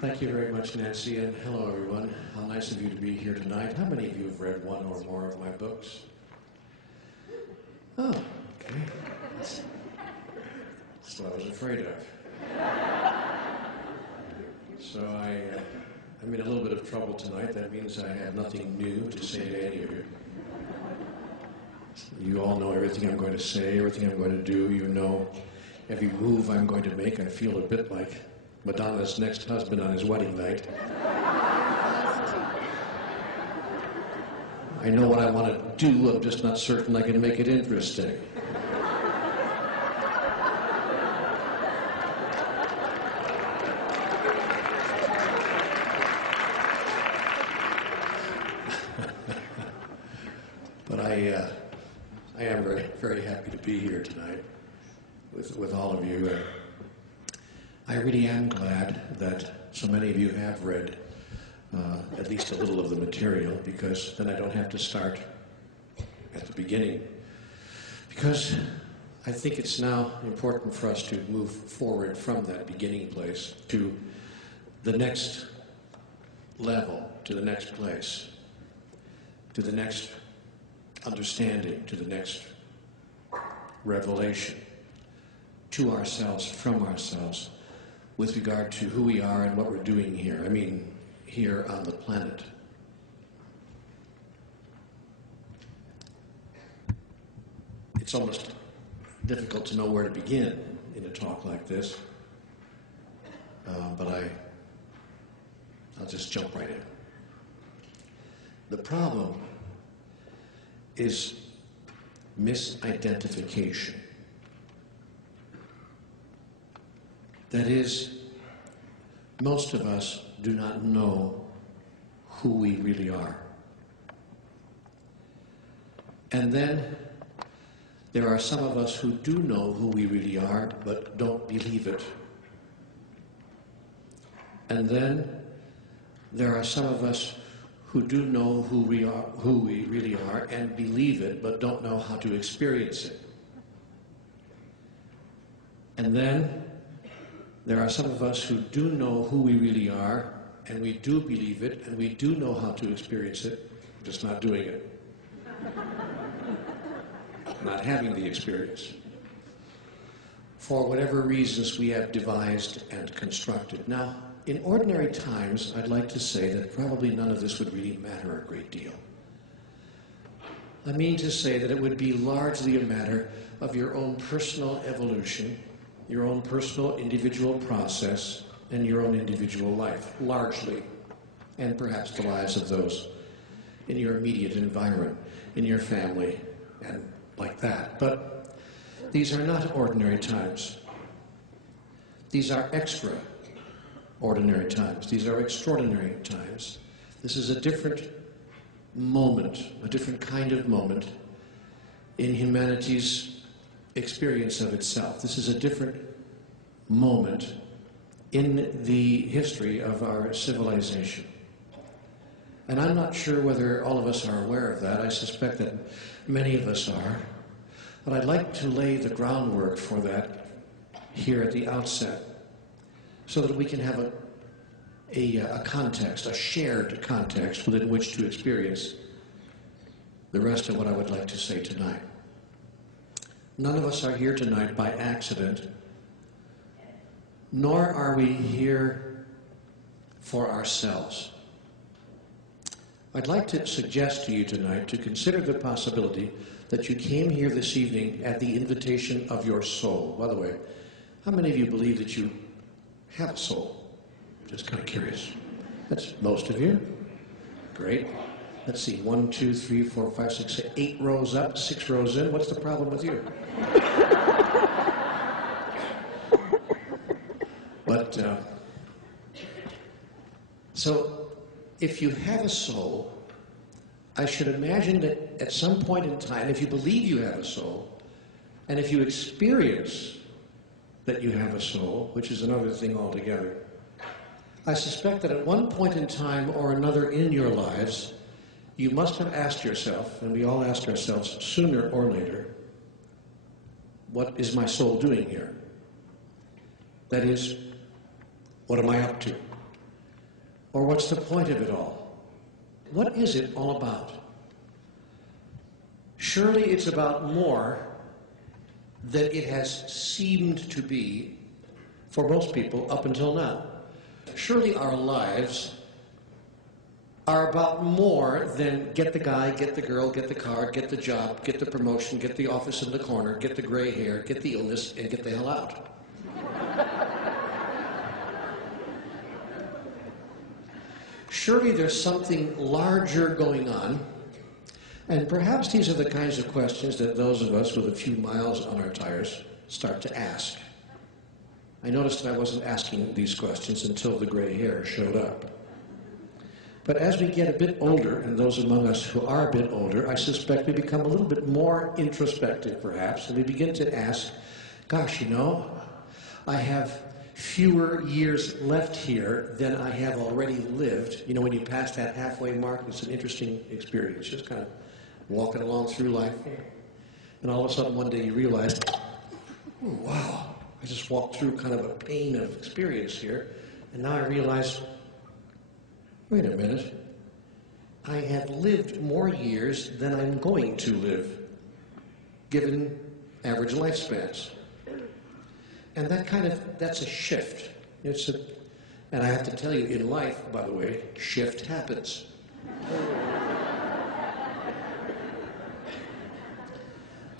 Thank you very much, Nancy, and hello, everyone. How nice of you to be here tonight. How many of you have read one or more of my books? Oh, okay. That's what I was afraid of. So I'm in a little bit of trouble tonight. That means I have nothing new to say to any of you. You all know everything I'm going to say, everything I'm going to do. You know every move I'm going to make. I feel a bit like Madonna's next husband on his wedding night. I know what I want to do, I'm just not certain I can make it interesting. But I am very, very happy to be here tonight with all of you. I really am glad that so many of you have read at least a little of the material, because then I don't have to start at the beginning. Because I think it's now important for us to move forward from that beginning place to the next level, to the next place, to the next understanding, to the next revelation, to ourselves, from ourselves, with regard to who we are and what we're doing here. I mean, here on the planet. It's almost difficult to know where to begin in a talk like this, but I'll just jump right in. The problem is misidentification. That is, most of us do not know who we really are. And then there are some of us who do know who we really are, but don't believe it. And then there are some of us who do know who we really are, and believe it, but don't know how to experience it. And then there are some of us who do know who we really are, and we do believe it, and we do know how to experience it, just not doing it. Not having the experience. For whatever reasons we have devised and constructed. Now, in ordinary times, I'd like to say that probably none of this would really matter a great deal. I mean to say that it would be largely a matter of your own personal evolution, your own personal individual process, and your own individual life, largely, and perhaps the lives of those in your immediate environment, in your family, and like that. But these are not ordinary times. These are extraordinary times. These are extraordinary times. This is a different moment, a different kind of moment in humanity's experience of itself. This is a different moment in the history of our civilization. And I'm not sure whether all of us are aware of that. I suspect that many of us are. But I'd like to lay the groundwork for that here at the outset, so that we can have a context, a shared context within which to experience the rest of what I would like to say tonight. None of us are here tonight by accident, nor are we here for ourselves. I'd like to suggest to you tonight to consider the possibility that you came here this evening at the invitation of your soul. By the way, how many of you believe that you have a soul? Just kind of curious. That's most of you. Great. Let's see, 1, 2, 3, 4, 5, 6, 8 rows up, 6 rows in. What's the problem with you? But, so, if you have a soul, I should imagine that at some point in time, if you believe you have a soul, and if you experience that you have a soul, which is another thing altogether, I suspect that at one point in time or another in your lives, you must have asked yourself, and we all ask ourselves sooner or later, what is my soul doing here? That is, what am I up to? Or what's the point of it all? What is it all about? Surely it's about more than it has seemed to be for most people up until now. Surely our lives are about more than get the guy, get the girl, get the car, get the job, get the promotion, get the office in the corner, get the gray hair, get the illness, and get the hell out. Surely there's something larger going on, and perhaps these are the kinds of questions that those of us with a few miles on our tires start to ask. I noticed that I wasn't asking these questions until the gray hair showed up. But as we get a bit older, and those among us who are a bit older, I suspect we become a little bit more introspective perhaps, and we begin to ask, gosh, you know, I have fewer years left here than I have already lived. You know, when you pass that halfway mark, it's an interesting experience, just kind of walking along through life. And all of a sudden one day you realize, oh, wow, I just walked through kind of a pain of experience here, and now I realize, wait a minute, I have lived more years than I'm going to live, given average lifespans. And that's a shift. And I have to tell you, in life, by the way, shift happens.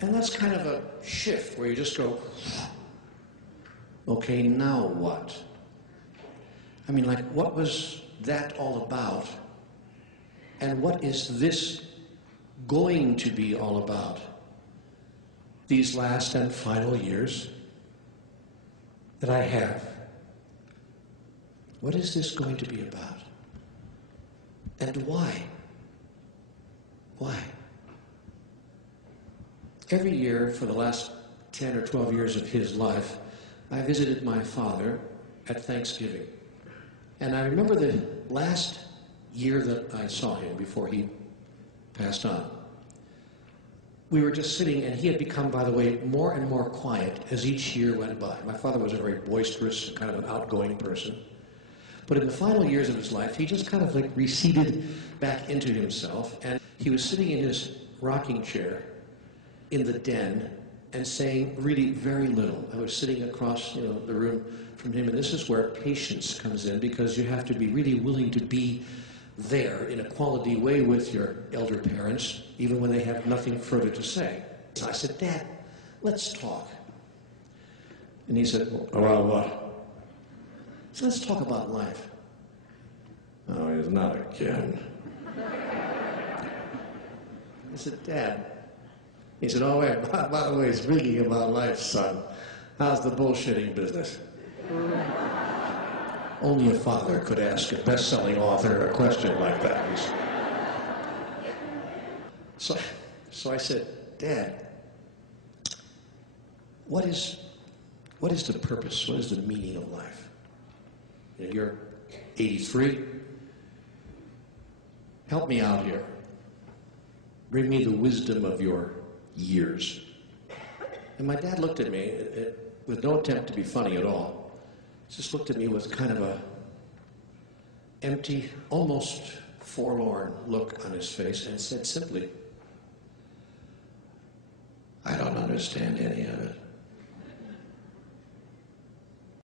And that's kind of a shift where you just go, okay, now what? I mean, like, what was that all about? And what is this going to be all about? These last and final years that I have. What is this going to be about? And why? Why? Every year for the last 10 or 12 years of his life, I visited my father at Thanksgiving. And I remember the last year that I saw him before he passed on. We were just sitting, and he had become, by the way, more and more quiet as each year went by. My father was a very boisterous, kind of an outgoing person. But in the final years of his life, he just kind of like receded back into himself, and he was sitting in his rocking chair in the den and saying really very little. I was sitting across, the room from him, and this is where patience comes in, because you have to be really willing to be there in a quality way with your elder parents, even when they have nothing further to say. So I said, Dad, let's talk. And he said, well, what? So let's talk about life. Oh, he's not again. I said, Dad. He said, oh, wait, by the way, speaking about life, son, how's the bullshitting business? Only a father could ask a best-selling author a question like that. So I said, Dad, what is the purpose? What is the meaning of life? You're 83. Help me out here. Bring me the wisdom of your years. And my dad looked at me with no attempt to be funny at all. Just looked at me with kind of a empty, almost forlorn look on his face and said simply, I don't understand any of